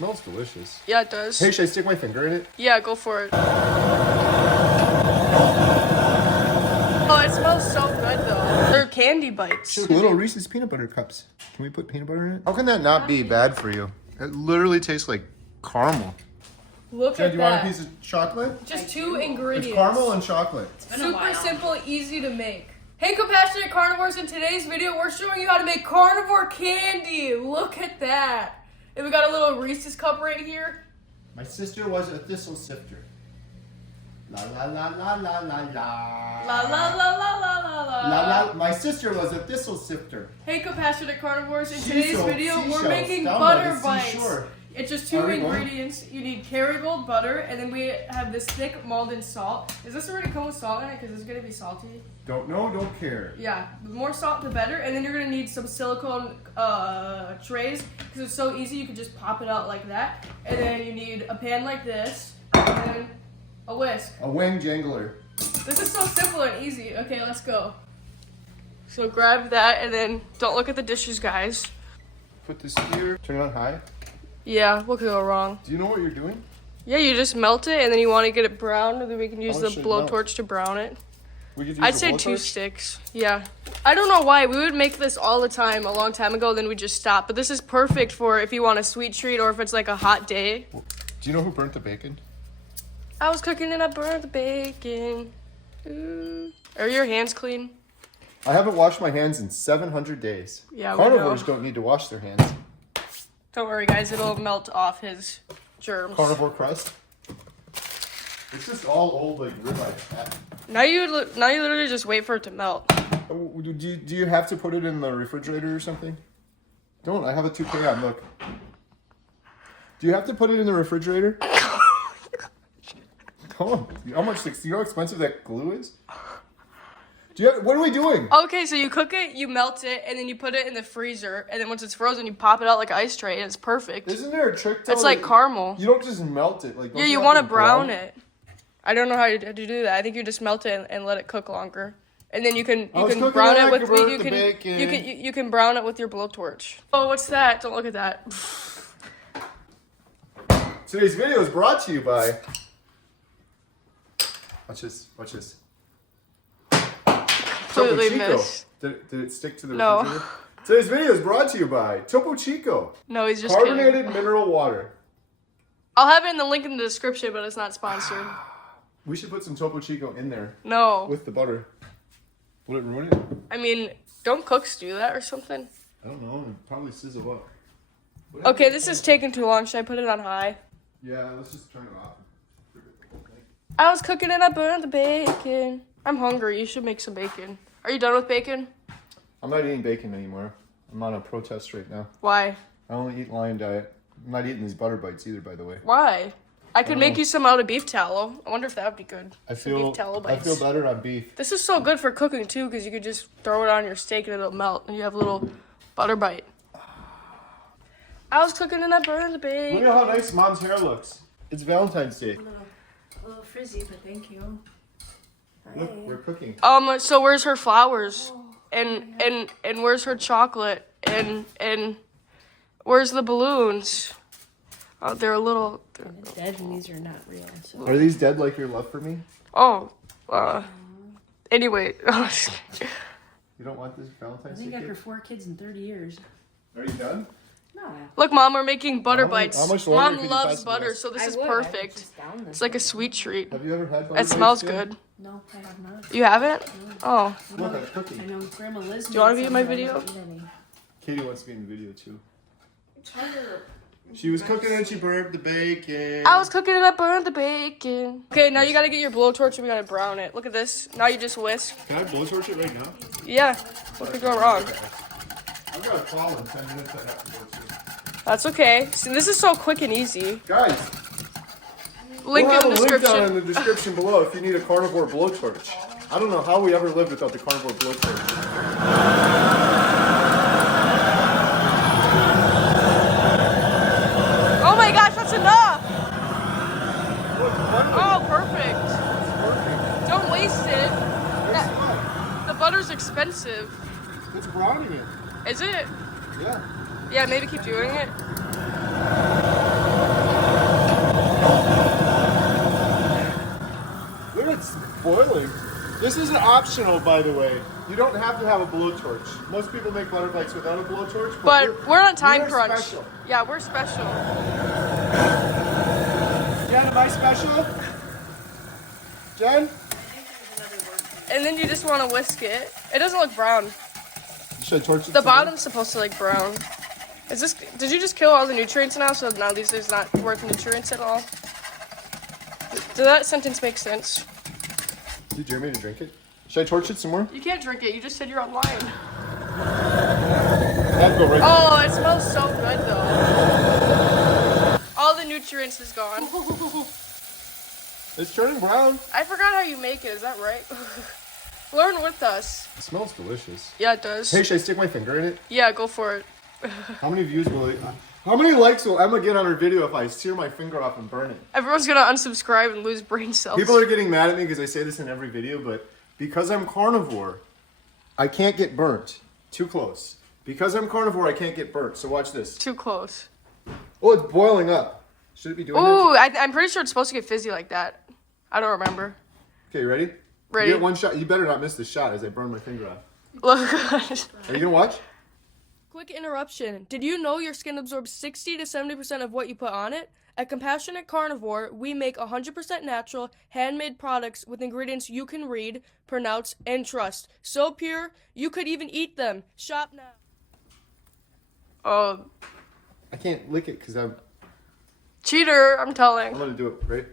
smells delicious. Yeah, it does. Hey, should I stick my finger in it? Yeah, go for it. Oh, it smells so good though. They're candy bites. Little Reese's peanut butter cups. Can we put peanut butter in it? How can that not be bad for you? It literally tastes like caramel. Look Jen, at do you that. want a piece of chocolate? Just 2 ingredients. It's caramel and chocolate. Super simple, easy to make. Hey Compassionate Carnivores, in today's video we're showing you how to make carnivore candy. Look at that. And we got a little Reese's cup right here. My sister was a thistle sifter. La la la la la la la. La la la la la la la. La la. My sister was a thistle sifter. Hey Compassionate Carnivores, in She today's sold video we're seashells making down by butter the bites. seashore. It's just 2 ingredients. You need Kerrygold butter, and then we have this thick Maldon salt. Is this already come with salt in it? Because it's gonna be salty. Don't know, don't care. Yeah, the more salt the better. And then you're gonna need some silicone trays because it's so easy. You can just pop it out like that. And then you need a pan like this, and then a whisk. A wing jangler. This is so simple and easy. Okay, let's go. So grab that, and then don't look at the dishes, guys. Put this here. Turn it on high. Yeah, what could go wrong? Do you know what you're doing? Yeah, you just melt it, and then you want to get it brown, and then we can use How the much should it melt? blowtorch to brown it. We could use I'd the say blowtorch? 2 sticks. Yeah. I don't know why. We would make this all the time a long time ago, then we just stopped. But this is perfect for if you want a sweet treat or if it's like a hot day. Do you know who burnt the bacon? I was cooking and I burned the bacon. Ooh. Are your hands clean? I haven't washed my hands in 700 days. Yeah, we Carnivores know. don't need to wash their hands. Don't worry, guys. It'll melt off his germs. Carnivore crust. It's just all old like ribeye fat. Now you literally just wait for it to melt. Oh, do you have to put it in the refrigerator or something? Don't. I have a toupee on. Look. Do you have to put it in the refrigerator? Come on. How much? You know how expensive that glue is? What are we doing? Okay, so you cook it, you melt it, and then you put it in the freezer, and then once it's frozen, you pop it out like an ice tray, and it's perfect. Isn't there a trick to It's like caramel. You don't just melt it. Like, Yeah, you want to brown it. I don't know how to do that. I think you just melt it and let it cook longer, and then you can brown it with you can brown it with your blowtorch. Oh, what's that? Don't look at that. Today's video is brought to you by. Watch this. Watch this. Completely Topo Chico. missed. Did it stick to the No. refrigerator? Today's video is brought to you by Topo Chico. No, he's just Carbonated kidding. mineral water. I'll have it in the link in the description, but it's not sponsored. We should put some Topo Chico in there No. with the butter. Would it ruin it? I mean, don't cooks do that or something? I don't know. It'd probably sizzle up. Okay, this is taking too long. Should I put it on high? Yeah, let's just turn it off. I was cooking and I burned the bacon. I'm hungry. You should make some bacon. Are you done with bacon? I'm not eating bacon anymore. I'm on a protest right now. Why? I only eat Lion Diet. I'm not eating these butter bites either, by the way. Why? I could make you some out of beef tallow. I wonder if that would be good. I Some feel beef tallow I bites. feel better on beef. This is so good for cooking too, because you could just throw it on your steak and it'll melt, and you have a little butter bite. I was cooking and I burned the bacon. Look at how nice Mom's hair looks. It's Valentine's Day. A little frizzy, but thank you. Look, we're cooking. So where's her flowers? And where's her chocolate? And where's the balloons? Oh, they're a little. They're dead and these are not real. So. Are these dead like your love for me? Oh. Anyway. You don't want this I Valentine's Day think after cake? 4 kids in 30 years. Are you done? No. Look, Mom, we're making butter How bites. much longer Mom could you loves possibly butter, last? so this I is would. I would perfect. just down this It's like a thing. sweet treat. Have you ever had butter It bites smells yet? good. No, I have not. You haven't? Oh. Look, I'm I cooking. know Grandma Liz. Do you wanna made be in my some, but I video? didn't eat any. Katie wants to be in the video too. She was cooking and she burned the bacon. I was cooking and I burned the bacon. Okay, now you gotta get your blowtorch and we gotta brown it. Look at this. Now you just whisk. Can I blowtorch it right now? Yeah. What could go wrong? I've got a call in 10 minutes. I have to go to. That's okay. See, this is so quick and easy. Guys, Link we'll have in the a link down description. in the description below if you need a carnivore blowtorch. I don't know how we ever lived without the carnivore blowtorch. Oh my gosh, that's enough! Look, Oh, perfect. perfect. Don't waste it. Guess what? The butter's expensive. It's browning it. Is it? Yeah. Yeah, maybe keep doing it. boiling. This isn't optional, by the way. You don't have to have a blowtorch. Most people make butter bites without a blowtorch. But we're on time crunch. Special. Yeah, we're special. Jen, am I special? Jen? And then you just want to whisk it. It doesn't look brown. Should I torch it? The bottom's supposed to look brown. Is this? Did you just kill all the nutrients now? So now these is not worth nutrients at all. Does that sentence make sense? Did you dare me to drink it? Should I torch it some more? You can't drink it. You just said you're online. That'd go right. Oh, it smells so good though. All the nutrients is gone. It's turning brown. I forgot how you make it. Is that right? Learn with us. It smells delicious. Yeah, it does. Hey, should I stick my finger in it? Yeah, go for it. How many views will it? How many likes will Emma get on her video if I sear my finger off and burn it? Everyone's gonna unsubscribe and lose brain cells. People are getting mad at me because I say this in every video, but because I'm carnivore, I can't get burnt. Too close. Because I'm carnivore, I can't get burnt. So watch this. Too close. Oh, it's boiling up. Should it be doing Ooh, I'm pretty sure it's supposed to get fizzy like that. I don't remember. Okay, you ready? Ready. You get one shot. You better not miss the shot as I burn my finger off. Look. Are you gonna watch? Quick interruption. Did you know your skin absorbs 60 to 70% of what you put on it? At Compassionate Carnivore, we make 100% natural, handmade products with ingredients you can read, pronounce, and trust. So pure, you could even eat them. Shop now. Oh. I can't lick it because I'm Cheater, I'm telling. gonna do it, right?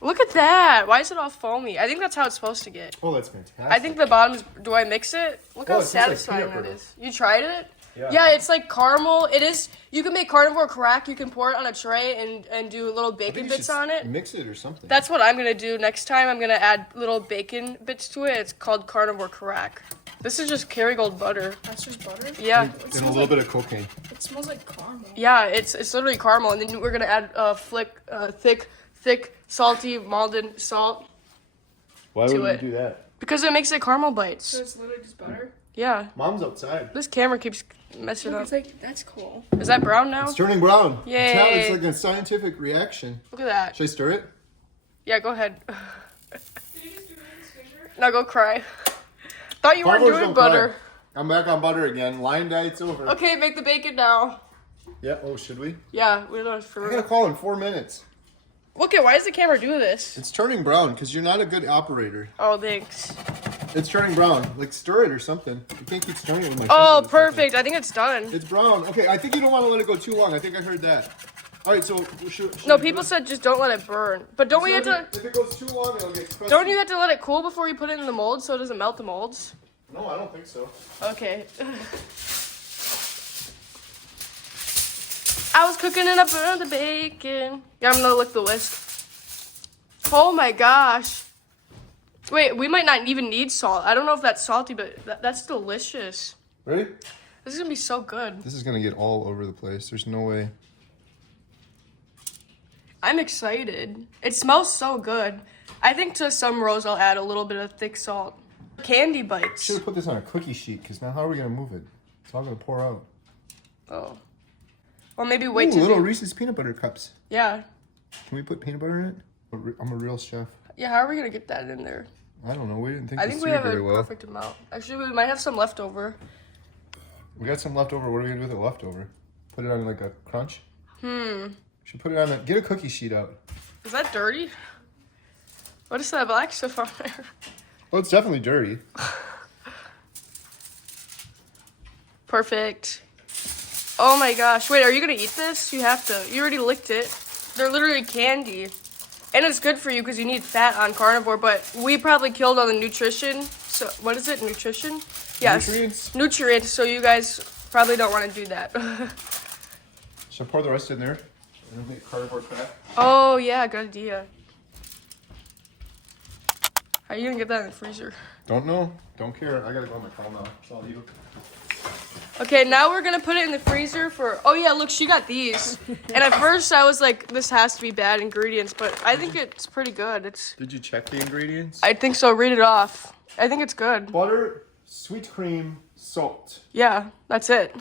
Look at that. Why is it all foamy? I think that's how it's supposed to get. Oh, that's fantastic. I think the bottom's... Do I mix it? Look how it tastes like satisfying peanut that butter. is. You tried it? Yeah. Yeah, it's like caramel. It is... You can make carnivore crack. You can pour it on a tray and do little I think bacon you bits should on it. Mix it or something. That's what I'm going to do next time. I'm going to add little bacon bits to it. It's called carnivore crack. This is just Kerrygold butter. That's just butter? Yeah. and a little bit of cocaine. It smells like caramel. Yeah, it's literally caramel. And then we're going to add thick, salty Maldon salt. Why To would it. you do that? Because it makes it caramel bites. So it's literally just butter? Yeah. Mom's outside. This camera keeps messing up. It's like, that's cool. Is that brown now? It's turning brown. Yay. Now it's like a scientific reaction. Look at that. Should I stir it? Yeah, go ahead. Did you just do Ryan's finger? Now go cry. Thought you weren't Carnivore's doing don't cry. butter. I'm back on butter again. Lion diet's over. Okay, make the bacon now. Yeah. Oh, should we? Yeah, we don't have I gotta to. call in 4 minutes. Okay, why does the camera do this? It's turning brown because you're not a good operator. Oh, thanks. It's turning brown. Like stir it or something. You can't keep stirring it with my Oh, fingers. perfect. I think it's done. It's brown. Okay, I think you don't want to let it go too long. I think I heard that. All right, so should No, we people do it? said just don't let it burn. But don't we have to... If it goes too long, it'll get crusty. Don't you have to let it cool before you put it in the mold so it doesn't melt the molds? No, I don't think so. Okay. I was cooking and I burned the bacon. Yeah, I'm gonna lick the whisk. Oh my gosh. Wait, we might not even need salt. I don't know if that's salty, but that's delicious. Ready? This is gonna be so good. This is gonna get all over the place. There's no way. I'm excited. It smells so good. I think to some rows I'll add a little bit of thick salt. Candy bites. Should have put this on a cookie sheet because now how are we gonna move it? It's all gonna pour out. Oh. Well, maybe wait Ooh, till... little Reese's peanut butter cups. Yeah. Can we put peanut butter in it? I'm a real chef. Yeah, how are we gonna get that in there? I don't know. We didn't think I this think we through have a very well. perfect amount. Actually, we might have some left over. We got some leftover. What are we gonna do with the leftover? Put it on like a crunch? Should put it on a... Get a cookie sheet out. Is that dirty? What is that black stuff on there? Oh, it's definitely dirty. Perfect. Oh my gosh. Wait, are you gonna eat this? You have to. You already licked it. They're literally candy. And it's good for you because you need fat on carnivore, but we probably killed all the nutrition. So, what is it? Nutrition? Yes. Nutrients? Nutrients, so you guys probably don't want to do that. Should I pour the rest in there? And then make cardboard crack? Oh, yeah, good idea. How are you gonna get that in the freezer? Don't know. Don't care. I gotta go on my call now. It's all you. Okay, now we're gonna put it in the freezer for... Oh yeah, look, she got these. And at first I was like, this has to be bad ingredients, but I think it's pretty good. Did you check the ingredients? I think so, read it off. I think it's good. Butter, sweet cream, salt. Yeah, that's it.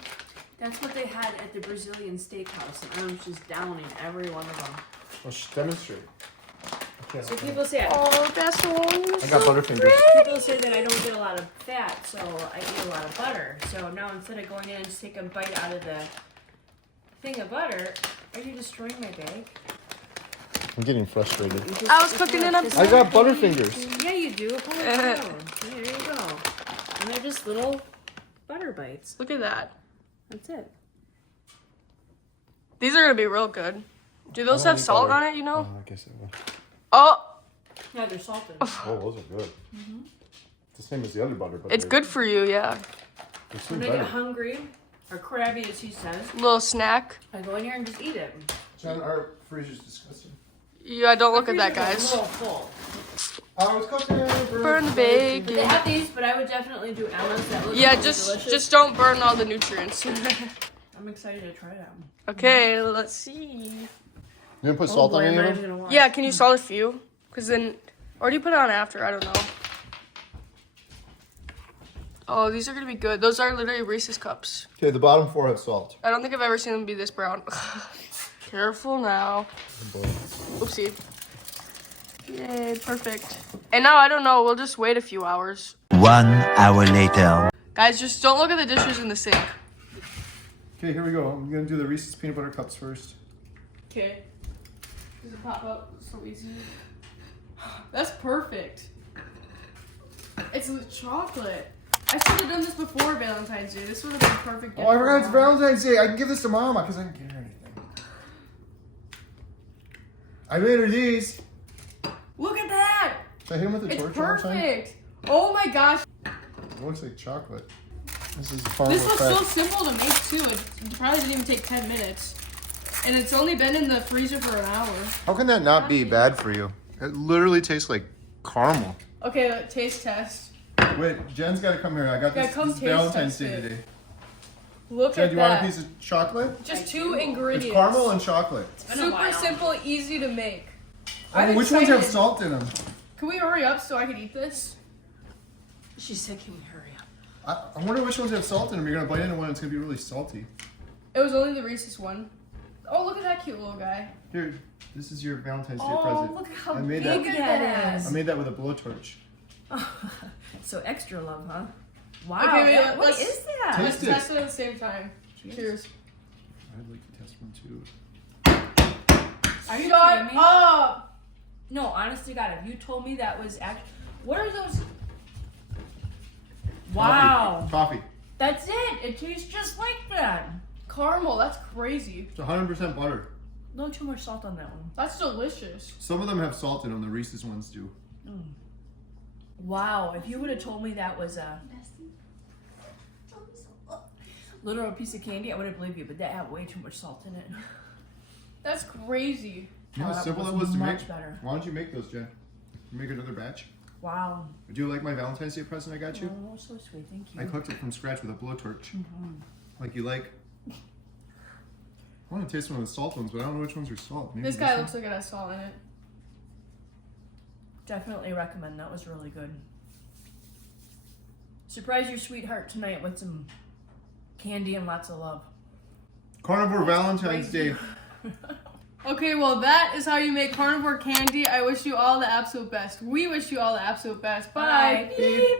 That's what they had at the Brazilian steakhouse, and I was just downing every one of them. Well, demonstrate. So people say Oh, that's so I got Butterfingers. people say that I don't get a lot of fat, so I eat a lot of butter. So now instead of going in and just taking a bite out of the thing of butter, are you destroying my bag? I'm getting frustrated. I was cooking it up. I got Butterfingers. Yeah, you do. Hold it down. There you go. And they're just little butter bites. Look at that. That's it. These are gonna be real good. Do those have salt on it, you know? I guess I will. Oh, Yeah, they're salted. Oh, those are good. It's the same as the other butter, but it's good for you, yeah. They're so When I better. get hungry or crabby, as he says, Little snack. I go in here and just eat it. John, our freezer's disgusting. Yeah, don't look at that, Freezer's a guys. little full. I was cooking. Burn the They bacon. have these, but I would definitely do Emma's. That looks Yeah, really just delicious. don't burn all the nutrients. I'm excited to try them. Okay, let's see. You didn't put salt on any of them? Yeah, can you salt a few? Because then, or do you put it on after? I don't know. Oh, these are gonna be good. Those are literally Reese's cups. Okay, the bottom 4 have salt. I don't think I've ever seen them be this brown. Careful now. Oopsie. Yay, perfect. And now I don't know. We'll just wait a few hours. 1 hour later. Guys, just don't look at the dishes in the sink. Okay, here we go. I'm gonna do the Reese's peanut butter cups first. Okay. Does it pop up so easy? That's perfect. It's with chocolate. I should have done this before Valentine's Day. This would have been a perfect gift. Oh, I for forgot it's Mom. Valentine's Day. I can give this to Mama because I didn't get her anything. I made her these. Look at that! Should I hit him with a It's torch all the time? perfect. Oh my gosh. It looks like chocolate. This is far This more was fat. so simple to make too. It probably didn't even take 10 minutes. And it's only been in the freezer for an hour. How can that not be bad for you? It literally tastes like caramel. Okay, taste test. Wait, Jen's got to come here. I got Yeah, this, come this is taste Valentine's test Day it. today. Look Jen, at do you want a that. piece of chocolate? Just two ingredients. It's caramel and chocolate. been a Super while. simple, easy to make. Oh, I'm which ones have excited. salt in them? Can we hurry up so I can eat this? She said, "Can we hurry up?" I wonder which ones have salt in them. You're going to bite into one, it's going to be really salty. It was only the Reese's one. Oh, look at that cute little guy. Here, this is your Valentine's Day Oh, present. look how I made big that. that I is. made that with a blowtorch. So extra love, huh? Wow. Okay, wait, that- what let's- is that? Taste Let's it. test it at the same time. Cheers. I'd like to test one too. Are you Shut kidding me? up! No, honest to God, if you told me that was what are those? Wow, Coffee. that's it. It tastes just like that. Caramel, that's crazy. It's 100% butter. No too much salt on that one. That's delicious. Some of them have salt in them. The Reese's ones do. Wow, if you would have told me that was a literal piece of candy, I would have believed you. But that had way too much salt in it. That's crazy. You know how that simple was that was to much make? better. Why don't you make those, Jen? Make another batch. Wow. Do you like my Valentine's Day present I got you? Oh, so sweet. Thank you. I cooked it from scratch with a blowtorch. Like you like. I want to taste one of the salt ones, but I don't know which ones are salt. Maybe This guy one? looks like it has salt in it. Definitely recommend. That was really good. Surprise your sweetheart tonight with some candy and lots of love. Carnivore Valentine's crazy. Day. Okay, well, that is how you make carnivore candy. I wish you all the absolute best. We wish you all the absolute best. Bye. Bye. Beep.